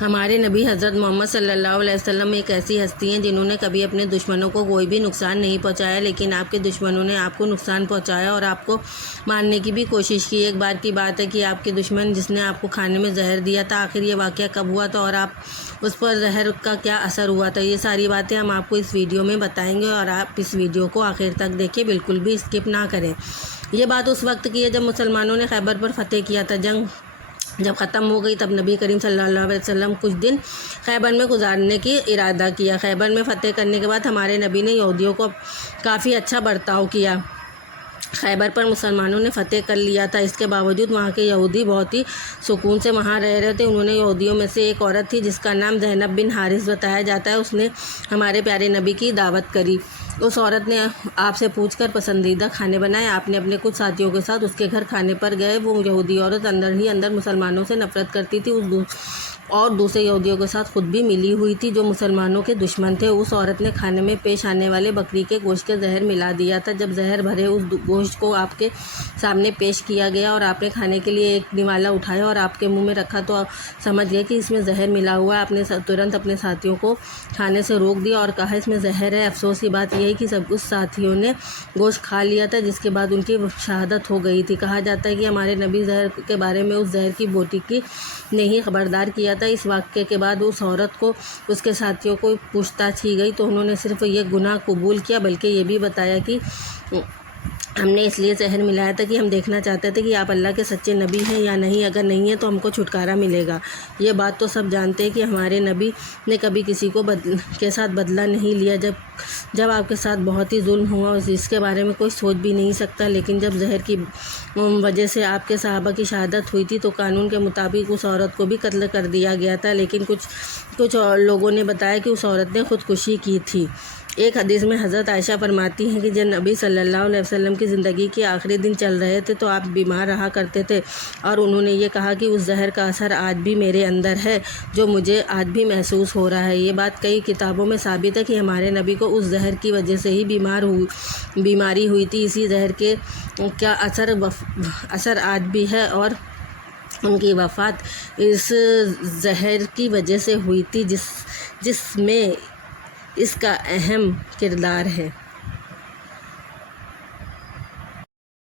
ہمارے نبی حضرت محمد صلی اللہ علیہ وسلم ایک ایسی ہستی ہیں جنہوں نے کبھی اپنے دشمنوں کو کوئی بھی نقصان نہیں پہنچایا، لیکن آپ کے دشمنوں نے آپ کو نقصان پہنچایا اور آپ کو مارنے کی بھی کوشش کی۔ ایک بار کی بات ہے کہ آپ کے دشمن جس نے آپ کو کھانے میں زہر دیا تھا، آخر یہ واقعہ کب ہوا تھا اور آپ اس پر زہر کا کیا اثر ہوا تھا، یہ ساری باتیں ہم آپ کو اس ویڈیو میں بتائیں گے، اور آپ اس ویڈیو کو آخر تک دیکھیں، بالکل بھی اسکپ نہ کریں۔ یہ بات اس وقت کی ہے جب مسلمانوں نے خیبر پر فتح کیا تھا۔ جنگ جب ختم ہو گئی تب نبی کریم صلی اللہ علیہ وسلم کچھ دن خیبر میں گزارنے کی ارادہ کیا۔ خیبر میں فتح کرنے کے بعد ہمارے نبی نے یہودیوں کو کافی اچھا برتاؤ کیا۔ خیبر پر مسلمانوں نے فتح کر لیا تھا، اس کے باوجود وہاں کے یہودی بہت ہی سکون سے وہاں رہ رہے تھے۔ انہوں نے یہودیوں میں سے ایک عورت تھی جس کا نام زینب بن حارث بتایا جاتا ہے، اس نے ہمارے پیارے نبی کی دعوت کری۔ اس عورت نے آپ سے پوچھ کر پسندیدہ کھانے بنائے۔ آپ نے اپنے کچھ ساتھیوں کے ساتھ اس کے گھر کھانے پر گئے۔ وہ یہودی عورت اندر ہی اندر مسلمانوں سے نفرت کرتی تھی اور دوسرے یہودیوں کے ساتھ خود بھی ملی ہوئی تھی جو مسلمانوں کے دشمن تھے۔ اس عورت نے کھانے میں پیش آنے والے بکری کے گوشت کے زہر ملا دیا تھا۔ جب زہر بھرے اس گوشت کو آپ کے سامنے پیش کیا گیا اور آپ نے کھانے کے لیے ایک نوالا اٹھایا اور آپ کے منہ میں رکھا تو سمجھ گئے کہ اس میں زہر ملا ہوا ہے۔ آپ نے ترنت اپنے ساتھیوں کو کھانے سے روک دیا اور کہا اس میں زہر ہے۔ افسوس کی بات یہ ہے کہ سب اس ساتھیوں نے گوشت کھا لیا تھا، جس کے بعد ان کی شہادت ہو گئی تھی۔ کہا جاتا ہے کہ ہمارے نبی زہر کے بارے میں اس زہر کی بوٹی کی نے ہی خبردار کیا تھا۔ اس واقعے کے بعد اس عورت کو اس کے ساتھیوں کو پوچھ تاچھ کی گئی تو انہوں نے صرف یہ گناہ قبول کیا، بلکہ یہ بھی بتایا کہ ہم نے اس لیے زہر ملایا تھا کہ ہم دیکھنا چاہتے تھے کہ آپ اللہ کے سچے نبی ہیں یا نہیں، اگر نہیں ہیں تو ہم کو چھٹکارا ملے گا۔ یہ بات تو سب جانتے ہیں کہ ہمارے نبی نے کبھی کسی کے ساتھ بدلہ نہیں لیا۔ جب آپ کے ساتھ بہت ہی ظلم ہوا اس کے بارے میں کوئی سوچ بھی نہیں سکتا، لیکن جب زہر کی وجہ سے آپ کے صحابہ کی شہادت ہوئی تھی تو قانون کے مطابق اس عورت کو بھی قتل کر دیا گیا تھا، لیکن کچھ لوگوں نے بتایا کہ اس عورت نے خودکشی کی تھی۔ ایک حدیث میں حضرت عائشہ فرماتی ہیں کہ جب نبی صلی اللہ علیہ وسلم کی زندگی کے آخری دن چل رہے تھے تو آپ بیمار رہا کرتے تھے، اور انہوں نے یہ کہا کہ اس زہر کا اثر آج بھی میرے اندر ہے جو مجھے آج بھی محسوس ہو رہا ہے۔ یہ بات کئی کتابوں میں ثابت ہے کہ ہمارے نبی کو اس زہر کی وجہ سے ہی بیماری ہوئی تھی۔ اسی زہر کا اثر آج بھی ہے اور ان کی وفات اس زہر کی وجہ سے ہوئی تھی جس میں اس کا اہم کردار ہے۔